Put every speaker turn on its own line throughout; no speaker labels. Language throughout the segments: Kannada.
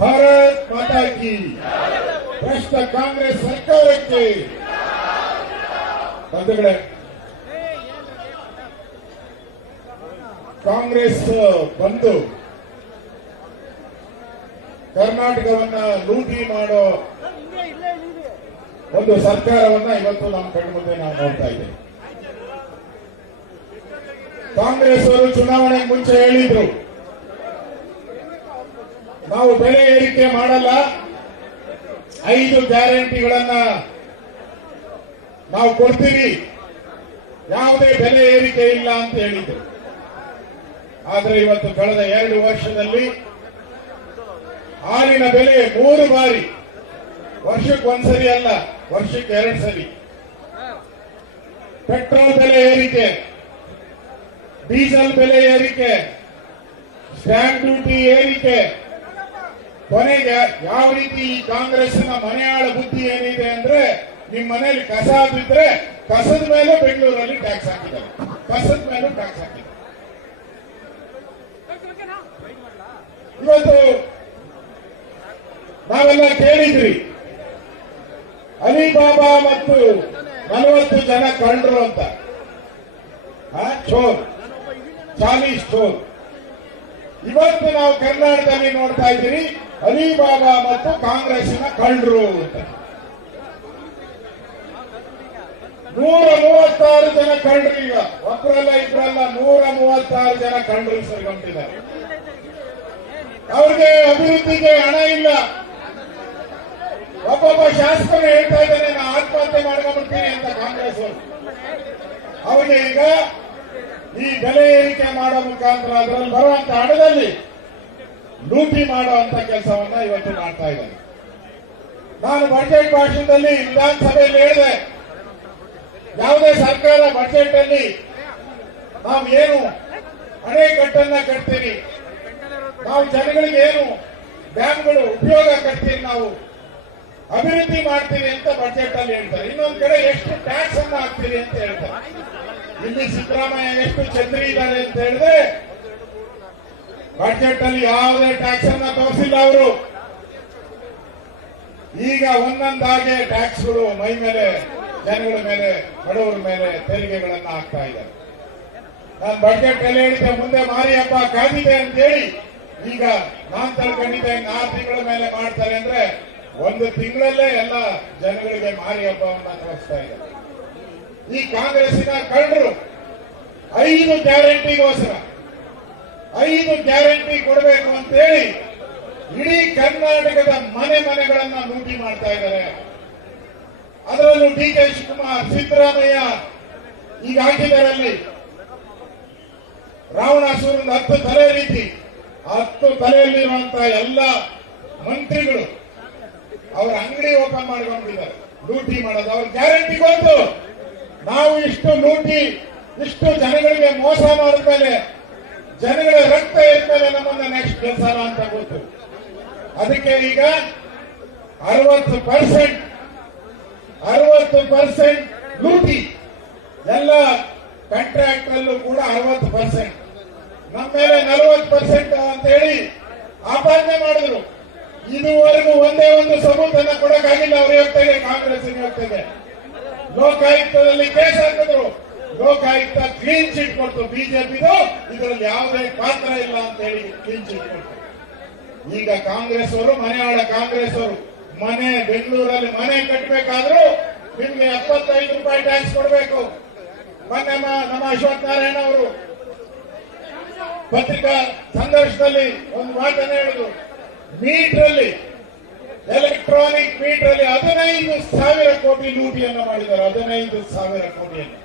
ಭಾರತ್ ಮಾತಾ ಕಿ. ಭ್ರಷ್ಟ ಕಾಂಗ್ರೆಸ್ ಸರ್ಕಾರಕ್ಕೆ. ಬಂಧುಗಳೇ, ಕಾಂಗ್ರೆಸ್ ಬಂದು ಕರ್ನಾಟಕವನ್ನ ಲೂಟಿ ಮಾಡೋ ಒಂದು ಸರ್ಕಾರವನ್ನ ಇವತ್ತು ನಮ್ಮ ಕಣ್ಮುಂದೆ ನಾವು ನೋಡ್ತಾ ಇದ್ದೇವೆ. ಕಾಂಗ್ರೆಸ್ ಅವರು ಚುನಾವಣೆಗೆ ಮುಂಚೆ ಹೇಳಿದ್ರು. ನಾವು ಬೆಲೆ ಏರಿಕೆ ಮಾಡಲ್ಲ. ಐದು ಗ್ಯಾರಂಟಿಗಳನ್ನ ನಾವು ಕೊಡ್ತೀವಿ. ಯಾವುದೇ ಬೆಲೆ ಏರಿಕೆ ಇಲ್ಲ ಅಂತ ಹೇಳಿದ್ರು. ಆದ್ರೆ ಇವತ್ತು ಕಳೆದ ಎರಡು ವರ್ಷದಲ್ಲಿ ಹಾಲಿನ ಬೆಲೆ ಮೂರು ಬಾರಿ. ವರ್ಷಕ್ಕೆ ಒಂದ್ಸರಿ ಅಲ್ಲ, ವರ್ಷಕ್ಕೆ ಎರಡು ಸರಿ. ಪೆಟ್ರೋಲ್ ಬೆಲೆ ಏರಿಕೆ, ಡೀಸೆಲ್ ಬೆಲೆ ಏರಿಕೆ ಸ್ಟ್ಯಾಂಪ್ ಡ್ಯೂಟಿ ಏರಿಕೆ ಕೊನೆಗೆ ಯಾವ ರೀತಿ ಈ ಕಾಂಗ್ರೆಸ್ನ ಮನೆಯಾಳ ಬುದ್ಧಿ ಏನಿದೆ ಅಂದ್ರೆ ನಿಮ್ ಮನೆಯಲ್ಲಿ ಕಸ ಬಿದ್ರೆ ಕಸದ ಮೇಲೆ ಬೆಂಗಳೂರಲ್ಲಿ ಟ್ಯಾಕ್ಸ್ ಹಾಕಿದ್ದಾರೆ. ಕಸದ ಮೇಲೆ ಟ್ಯಾಕ್ಸ್ ಹಾಕಿದ್ದಾರೆ. ಇವತ್ತು ನಾವೆಲ್ಲ ಕೇಳಿದ್ರಿ, ಅಲಿಬಾಬಾ ಮತ್ತು ನಲವತ್ತು ಜನ ಕಂಡ್ರು ಅಂತ. ಚೋರ್. ಚಾಲೀಸ್ ಚೋರ್. ಇವತ್ತು ನಾವು ಕರ್ನಾಟಕದಲ್ಲಿ ನೋಡ್ತಾ ಇದ್ದೀರಿ ಅಲಿಬಾಬಾ ಮತ್ತು ಕಾಂಗ್ರೆಸ್ಸಿನ ಕಂಡ್ರು ನೂರ ಮೂವತ್ತಾರು ಜನ ಕಳ್ಳರು ಈಗ. ಒಬ್ಬರಲ್ಲ ಇಬ್ಬರಲ್ಲ ನೂರ ಮೂವತ್ತಾರು ಜನ ಕಳ್ಳರು ಸೇರ್ಕೊಂಡಿದ್ದಾರೆ ಅವ್ರಿಗೆ ಅಭಿವೃದ್ಧಿಗೆ ಹಣ ಇಲ್ಲ. ಒಬ್ಬೊಬ್ಬ ಶಾಸಕರು ಹೇಳ್ತಾ ಇದ್ದಾನೆ ನಾನು ಆತ್ಮಹತ್ಯೆ ಮಾಡ್ಕೊಂಡ್ಬಿಡ್ತೀನಿ ಅಂತ ಕಾಂಗ್ರೆಸ್ ಅವರು. ಅವ್ರಿಗೆ ಈಗ ಈ ಬೆಲೆ ಏರಿಕೆ ಮಾಡೋ ಮುಖಾಂತರ ಅದರಲ್ಲಿ ಬರುವಂತ ಹಣದಲ್ಲಿ ಲೂಟಿ ಮಾಡುವಂತ ಕೆಲಸವನ್ನ ಇವತ್ತು ಮಾಡ್ತಾ ಇದ್ದಾರೆ. ನಾನು ಬಜೆಟ್ ಭಾಷಣದಲ್ಲಿ ವಿಧಾನಸಭೆಯಲ್ಲಿ ಹೇಳಿದೆ. ಯಾವುದೇ ಸರ್ಕಾರ ಬಜೆಟ್ ಅಲ್ಲಿ ನಾವು ಏನು ಅಣೆಕಟ್ಟನ್ನ ಕಟ್ತೀವಿ ನಾವು ಜನಗಳಿಗೆ ಏನು ಡ್ಯಾಮ್ಗಳು ಉಪಯೋಗ ಕಟ್ತೀವಿ ನಾವು ಅಭಿವೃದ್ಧಿ ಮಾಡ್ತೀವಿ ಅಂತ ಬಜೆಟ್ ಅಲ್ಲಿ ಹೇಳ್ತಾರೆ. ಇನ್ನೊಂದು ಕಡೆ ಎಷ್ಟು ಟ್ಯಾಕ್ಸ್ ಅನ್ನ ಹಾಕ್ತೀವಿ ಅಂತ ಹೇಳ್ತಾರೆ. ಇಲ್ಲಿ ಸಿದ್ದರಾಮಯ್ಯ ಎಷ್ಟು ಚಂದ್ರಿ ಇದ್ದಾರೆ ಅಂತ ಹೇಳಿದ್ರೆ ಬಜೆಟ್ ಅಲ್ಲಿ ಯಾವುದೇ ಟ್ಯಾಕ್ಸ್ ಅನ್ನ ತೋರಿಸಿಲ್ಲ ಅವರು. ಈಗ ಒಂದೊಂದಾಗೆ ಟ್ಯಾಕ್ಸ್ಗಳು ಮೈ ಮೇಲೆ, ಜನಗಳ ಮೇಲೆ, ಬಡವರ ಮೇಲೆ ತೆರಿಗೆಗಳನ್ನ ಹಾಕ್ತಾ ಇದ್ದಾರೆ. ನಾನು ಬಜೆಟ್ ಅಲ್ಲಿ ಹೇಳಿದ್ದೆ, ಮುಂದೆ ಮಾರಿ ಹಬ್ಬ ಕಾದಿದೆ ಅಂತ ಹೇಳಿ ಈಗ ನಾನ್ ತಳ್ಕೊಂಡಿದ್ದೆ ಆರು ತಿಂಗಳ ಮೇಲೆ ಮಾಡ್ತಾರೆ ಅಂದ್ರೆ ಒಂದು ತಿಂಗಳಲ್ಲೇ ಎಲ್ಲ ಜನಗಳಿಗೆ ಮಾರಿ ಹಬ್ಬವನ್ನ ತೋರಿಸ್ತಾ ಇದ್ದಾರೆ. ಈ ಕಾಂಗ್ರೆಸ್ಸಿನ ಕಳ್ಳರು, ಐದು ಗ್ಯಾರಂಟಿಗೋಸ್ಕರ ಐದು ಗ್ಯಾರಂಟಿ ಕೊಡಬೇಕು ಅಂತ ಹೇಳಿ ಇಡೀ ಕರ್ನಾಟಕದ ಮನೆ ಮನೆಗಳನ್ನ ಲೂಟಿ ಮಾಡ್ತಾ ಇದ್ದಾರೆ. ಅದರಲ್ಲೂ ಡಿ ಕೆ ಶಿವಕುಮಾರ್, ಸಿದ್ದರಾಮಯ್ಯ ಈಗ ಹಾಕಿದರಲ್ಲಿ ರಾವಣಾಸುರನ ಹತ್ತು ತಲೆ ರೀತಿ, ಹತ್ತು ತಲೆಯಲ್ಲಿರುವಂತಹ ಎಲ್ಲ ಮಂತ್ರಿಗಳು ಅವರ ಅಂಗಡಿ ಓಪನ್ ಮಾಡ್ಕೊಂಡಿದ್ದಾರೆ. ಲೂಟಿ ಮಾಡೋದು, ಅವ್ರ ಗ್ಯಾರಂಟಿ ಗೊತ್ತು ನಾವು ಇಷ್ಟು ಲೂಟಿ, ಇಷ್ಟು ಜನಗಳಿಗೆ ಮೋಸ ಮಾಡಿದ್ಮೇಲೆ ಜನಗಳ ರಕ್ತ ಇದ್ಮೇಲೆ ನಮ್ಮನ್ನ ನೆಕ್ಸ್ಟ್ ಕೆಲಸ ಅಂತ ಗೊತ್ತು. ಅದಕ್ಕೆ ಈಗ ಅರವತ್ತು ಪರ್ಸೆಂಟ್ ಅರವತ್ತು ಪರ್ಸೆಂಟ್ ಲೂಟಿ. ಎಲ್ಲ ಕಾಂಟ್ರಾಕ್ಟ್ ಅಲ್ಲೂ ಕೂಡ ಅರವತ್ತು ಪರ್ಸೆಂಟ್ ನಮ್ಮ ಮೇಲೆ ನಲವತ್ತು ಪರ್ಸೆಂಟ್ ಅಂತ ಹೇಳಿ ಆಪಾದನೆ ಮಾಡಿದ್ರು. ಇದುವರೆಗೂ ಒಂದೇ ಒಂದು ಸಬೂತನ್ನ ಕೊಡಕ್ಕಾಗಿಲ್ಲ, ಅವ್ರ ಹೇಳ್ತಾರೆ ಕಾಂಗ್ರೆಸ್ ಹೇಳ್ತದೆ ಲೋಕಾಯುಕ್ತದಲ್ಲಿ ಕೇಸ್ ಲೋಕಾಯುಕ್ತ ಕ್ಲೀನ್ ಚಿಟ್ ಕೊಡ್ತು ಬಿಜೆಪಿದು. ಇದರಲ್ಲಿ ಯಾವುದೇ ಪಾತ್ರ ಇಲ್ಲ ಅಂತ ಹೇಳಿ ಕ್ಲೀನ್ ಚಿಟ್ ಕೊಡ್ತು. ಈಗ ಕಾಂಗ್ರೆಸ್ ಅವರು ಮನೆಯಾಳ ಕಾಂಗ್ರೆಸ್ ಅವರು ಮನೆ ಬೆಂಗಳೂರಲ್ಲಿ ಮನೆ ಕಟ್ಟಬೇಕಾದ್ರೂ ನಿಮ್ಗೆ ಎಪ್ಪತ್ತೈದು ರೂಪಾಯಿ ಟ್ಯಾಕ್ಸ್ ಕೊಡಬೇಕು. ಮೊನ್ನೆ ನಮ್ಮ ಅಶ್ವಥ್ ನಾರಾಯಣ ಅವರು ಪತ್ರಿಕಾ ಸಂದರ್ಶನದಲ್ಲಿ ಒಂದು ಮಾತನ್ನ ಹೇಳಿದ್ರು. ಮೀಟ್ರಲ್ಲಿ ಎಲೆಕ್ಟ್ರಾನಿಕ್ ಮೀಟ್ರಲ್ಲಿ ಹದಿನೈದು ಸಾವಿರ ಕೋಟಿ ಲೂಟಿಯನ್ನು ಮಾಡಿದ್ದಾರೆ. ಹದಿನೈದು ಸಾವಿರ ಕೋಟಿಯನ್ನು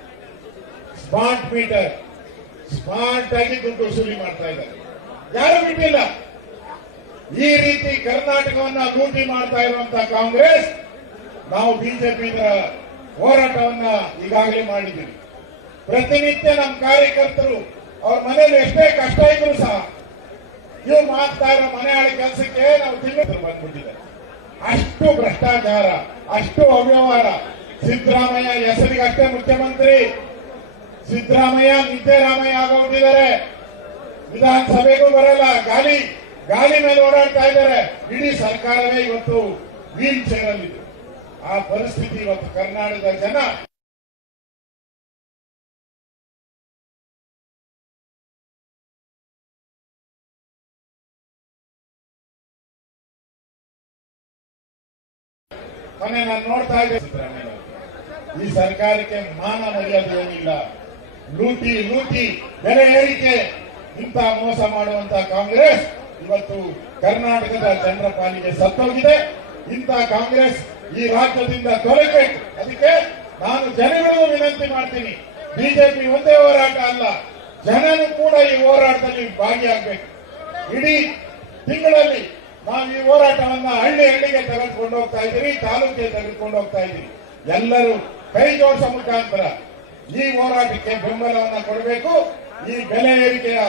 ಸ್ಮಾರ್ಟ್ ಮೀಟರ್, ಸ್ಮಾರ್ಟ್ ಆಗಿ ದುಡ್ಡು ವಸೂಲಿ ಮಾಡ್ತಾ ಇದ್ದಾರೆ. ಯಾರು ಬಿಟ್ಟಿಲ್ಲ. ಈ ರೀತಿ ಕರ್ನಾಟಕವನ್ನ ಲೂಟಿ ಮಾಡ್ತಾ ಇರುವಂತಹ ಕಾಂಗ್ರೆಸ್, ನಾವು ಬಿಜೆಪಿ ಹೋರಾಟವನ್ನ ಈಗಾಗಲೇ ಮಾಡಿದ್ದೀವಿ. ಪ್ರತಿನಿತ್ಯ ನಮ್ಮ ಕಾರ್ಯಕರ್ತರು ಅವ್ರ ಮನೇಲಿ ಎಷ್ಟೇ ಕಷ್ಟ ಇದ್ರು ಸಹ ಇವ್ರು ಮಾಡ್ತಾ ಇರೋ ಮನೆ ಕೆಲಸಕ್ಕೆ ನಾವು ತಿಂಗಳು ಬಂದ್ಬಿಟ್ಟಿದೆ ಅಷ್ಟು ಭ್ರಷ್ಟಾಚಾರ, ಅಷ್ಟು ಅವ್ಯವಹಾರ. ಸಿದ್ದರಾಮಯ್ಯ ಹೆಸರಿಗಷ್ಟೇ ಮುಖ್ಯಮಂತ್ರಿ ಸಿದ್ದರಾಮಯ್ಯ ನಿದ್ದರಾಮಯ್ಯ ಆಗೋಗ್ಬಿಟ್ಟಿದ್ದಾರೆ. ವಿಧಾನಸಭೆಗೂ ಬರಲ್ಲ. ಗಾಲಿ ಗಾಲಿ ಮೇಲೆ ಓಡಾಡ್ತಾ ಇದ್ದಾರೆ. ಇಡೀ ಸರ್ಕಾರವೇ ಇವತ್ತು ವೀಲ್ ಚೇರ್ ಅಲ್ಲಿ ಆ ಪರಿಸ್ಥಿತಿ ಇವತ್ತು ಕರ್ನಾಟಕದ ಜನ ಮೊನ್ನೆ ನಾನು ನೋಡ್ತಾ ಇದ್ದೆ. ಈ ಸರ್ಕಾರಕ್ಕೆ ಮಾನ ಮರ್ಯಾದೆ ಏನಿಲ್ಲ. ಲೂಟಿ ಲೂಟಿ, ಬೆಲೆ ಏರಿಕೆ. ಇಂಥ ಮೋಸ ಮಾಡುವಂತ ಕಾಂಗ್ರೆಸ್ ಇವತ್ತು ಕರ್ನಾಟಕದ ಜನರ ಪಾಲಿಗೆ ಸತ್ತೋಗಿದೆ. ಇಂಥ ಕಾಂಗ್ರೆಸ್ ಈ ರಾಜ್ಯದಿಂದ ತೊಲಗಬೇಕು ಅದಕ್ಕೆ ನಾನು ಜನಗಳಿಗೂ ವಿನಂತಿ ಮಾಡ್ತೀನಿ. ಬಿಜೆಪಿ ಒಂದೇ ಹೋರಾಟ ಅಲ್ಲ, ಜನನು ಕೂಡ ಈ ಹೋರಾಟದಲ್ಲಿ ಭಾಗಿಯಾಗಬೇಕು. ಇಡೀ ತಿಂಗಳಲ್ಲಿ ನಾವು ಈ ಹೋರಾಟವನ್ನ ಹಳ್ಳಿ ಹಳ್ಳಿಗೆ ತೆಗೆದುಕೊಂಡು ಹೋಗ್ತಾ ಇದ್ದೀವಿ ತಾಲೂಕಿಗೆ ತೆಗೆದುಕೊಂಡು ಹೋಗ್ತಾ ಇದ್ದೀವಿ ಎಲ್ಲರೂ ಕೈ ಜೋಡಿಸೋ ಮುಖಾಂತರ ಈ ಹೋರಾಟಕ್ಕೆ ಬೆಂಬಲವನ್ನ ಕೊಡಬೇಕು. ಈ ಬೆಲೆ ಏರಿಕೆಯ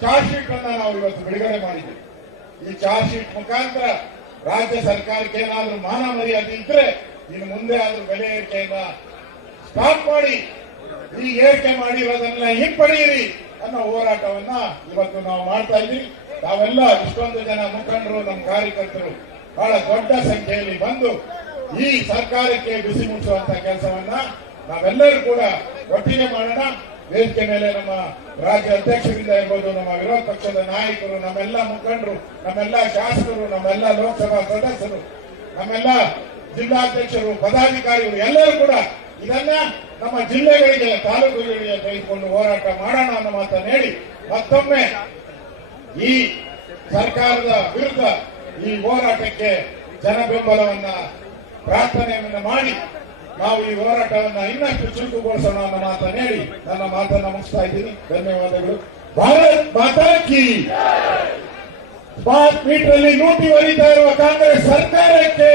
ಚಾರ್ಜ್ ಶೀಟ್ ಅನ್ನ ನಾವು ಇವತ್ತು ಬಿಡುಗಡೆ ಮಾಡಿದ್ದೇವೆ. ಈ ಚಾರ್ಜ್ ಶೀಟ್ ಮುಖಾಂತರ ರಾಜ್ಯ ಸರ್ಕಾರಕ್ಕೆ ಏನಾದರೂ ಮಾನ ಮರ್ಯಾದೆ ಇದ್ರೆ ಇನ್ನು ಮುಂದೆ ಆದರೂ ಬೆಲೆ ಏರಿಕೆಯನ್ನ ಸ್ಟಾಪ್ ಮಾಡಿ, ಈ ಏರಿಕೆ ಮಾಡಿರೋದನ್ನೆಲ್ಲ ಹಿಂಪಡೆಯಿರಿ ಅನ್ನೋ ಹೋರಾಟವನ್ನ ಇವತ್ತು ನಾವು ಮಾಡ್ತಾ ಇದ್ದೀವಿ. ನಾವೆಲ್ಲ ಇಷ್ಟೊಂದು ಜನ ಮುಖಂಡರು ನಮ್ಮ ಕಾರ್ಯಕರ್ತರು ಬಹಳ ದೊಡ್ಡ ಸಂಖ್ಯೆಯಲ್ಲಿ ಬಂದು ಈ ಸರ್ಕಾರಕ್ಕೆ ಬಿಸಿ ಮುಟ್ಟುವಂತ ಕೆಲಸವನ್ನ ನಾವೆಲ್ಲರೂ ಕೂಡ ಒಟ್ಟಿಗೆ ಮಾಡೋಣ. ವೇದಿಕೆ ಮೇಲೆ ನಮ್ಮ ರಾಜ್ಯ ಅಧ್ಯಕ್ಷರಿಂದ ಇರ್ಬೋದು ನಮ್ಮ ವಿರೋಧ ಪಕ್ಷದ ನಾಯಕರು, ನಮ್ಮೆಲ್ಲ ಮುಖಂಡರು, ನಮ್ಮೆಲ್ಲ ಶಾಸಕರು, ನಮ್ಮೆಲ್ಲ ಲೋಕಸಭಾ ಸದಸ್ಯರು, ನಮ್ಮೆಲ್ಲ ಜಿಲ್ಲಾಧ್ಯಕ್ಷರು, ಪದಾಧಿಕಾರಿಗಳು ಎಲ್ಲರೂ ಕೂಡ ಇದನ್ನ ನಮ್ಮ ಜಿಲ್ಲೆಗಳಿಗೆ, ತಾಲೂಕುಗಳಿಗೆ ತೆಗೆದುಕೊಂಡು ಹೋರಾಟ ಮಾಡೋಣ ಅನ್ನೋ ಮಾತನ್ನು ಹೇಳಿ ಮತ್ತೊಮ್ಮೆ ಈ ಸರ್ಕಾರದ ವಿರುದ್ಧ ಈ ಹೋರಾಟಕ್ಕೆ ಜನ ಬೆಂಬಲವನ್ನ ಪ್ರಾರ್ಥನೆಯನ್ನ ಮಾಡಿ. ನಾವು ಈ ಹೋರಾಟವನ್ನ ಇನ್ನಷ್ಟು ಚುರುಕುಗೊಳಿಸೋಣ ಅನ್ನೋ ಮಾತನ್ನು ಹೇಳಿ ನನ್ನ ಮಾತನ್ನ ಮುಗಿಸ್ತಾ ಇದ್ದೀನಿ. ಧನ್ಯವಾದಗಳು. ಭಾರತ್ ಮಾತಾ ಕಿ ಸ್ಮಾರ್ಟ್ ಮೀಟರ್ ಲೂಟಿ ಹೊರಿತಾ ಇರುವ ಕಾಂಗ್ರೆಸ್ ಸರ್ಕಾರಕ್ಕೆ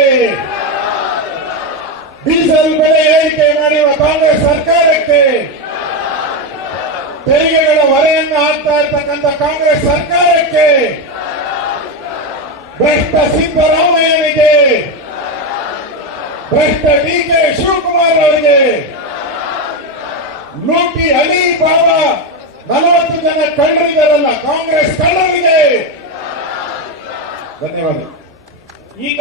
ಡೀಸೆಲ್ ಬೆಲೆ ಏರಿಕೆ ಮಾಡಿರುವ ಕಾಂಗ್ರೆಸ್ ಸರ್ಕಾರಕ್ಕೆ ತೆರಿಗೆಗಳ ಹೊರೆಯನ್ನು ಹಾಕ್ತಾ ಇರ್ತಕ್ಕಂಥ ಕಾಂಗ್ರೆಸ್ ಸರ್ಕಾರಕ್ಕೆ ಭ್ರಷ್ಟ ಸಿದ್ದರಾಮಯ್ಯನಿಗೆ ಭ್ರಷ್ಟ ಡಿ ಕೆ ಶಿವಕುಮಾರ್ ಅವರಿಗೆ ಲೂಟಿ ಅಲಿ ಬಾಬಾ ನಲವತ್ತು ಜನ ಕಳ್ಳರಿದ್ದಾರಲ್ಲ ಕಾಂಗ್ರೆಸ್ ಕಳ್ಳರಿಗೆ ಧನ್ಯವಾದ.
ಈಗ